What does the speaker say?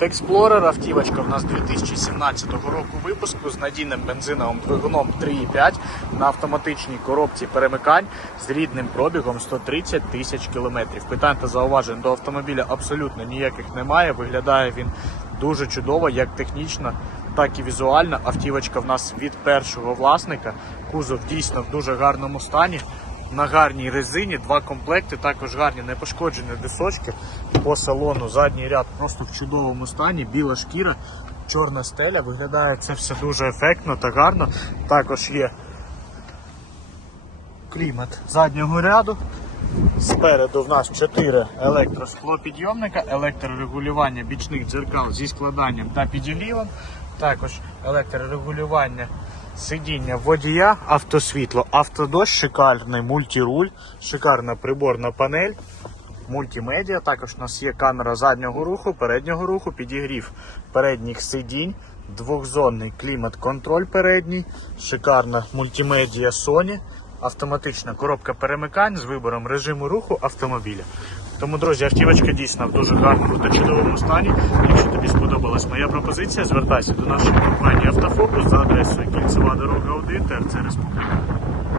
Explorer, автівочка в нас 2017 року випуску з надійним бензиновим двигуном 3.5 на автоматичній коробці перемикань з рідним пробігом 130 тисяч кілометрів. Питань та зауважень до автомобіля абсолютно ніяких немає. Виглядає він дуже чудово, як технічно, так і візуально. Автівочка в нас від першого власника. Кузов дійсно в дуже гарному стані. На гарній резині, два комплекти, також гарні непошкоджені дисочки по салону. Задній ряд просто в чудовому стані, біла шкіра, чорна стеля. Виглядає це все дуже ефектно та гарно. Також є клімат заднього ряду. Спереду в нас 4 електросклопідйомника, електрорегулювання бічних дзеркал зі складанням та підігрівом. Також електрорегулювання сидіння водія, автосвітло, автодощ, шикарний мультируль, шикарна приборна панель, мультимедіа. Також у нас є камера заднього руху, переднього руху, підігрів передніх сидінь, двохзонний клімат-контроль передній, шикарна мультимедіа Sony, автоматична коробка перемикань з вибором режиму руху автомобіля. Тому, друзі, автівочка дійсно в дуже гарному та чудовому стані. Якщо тобі сподобалась моя пропозиція, звертайся до нашої компанії Автофокус за адресою Кільцева дорога 1 ТРЦ Республіка.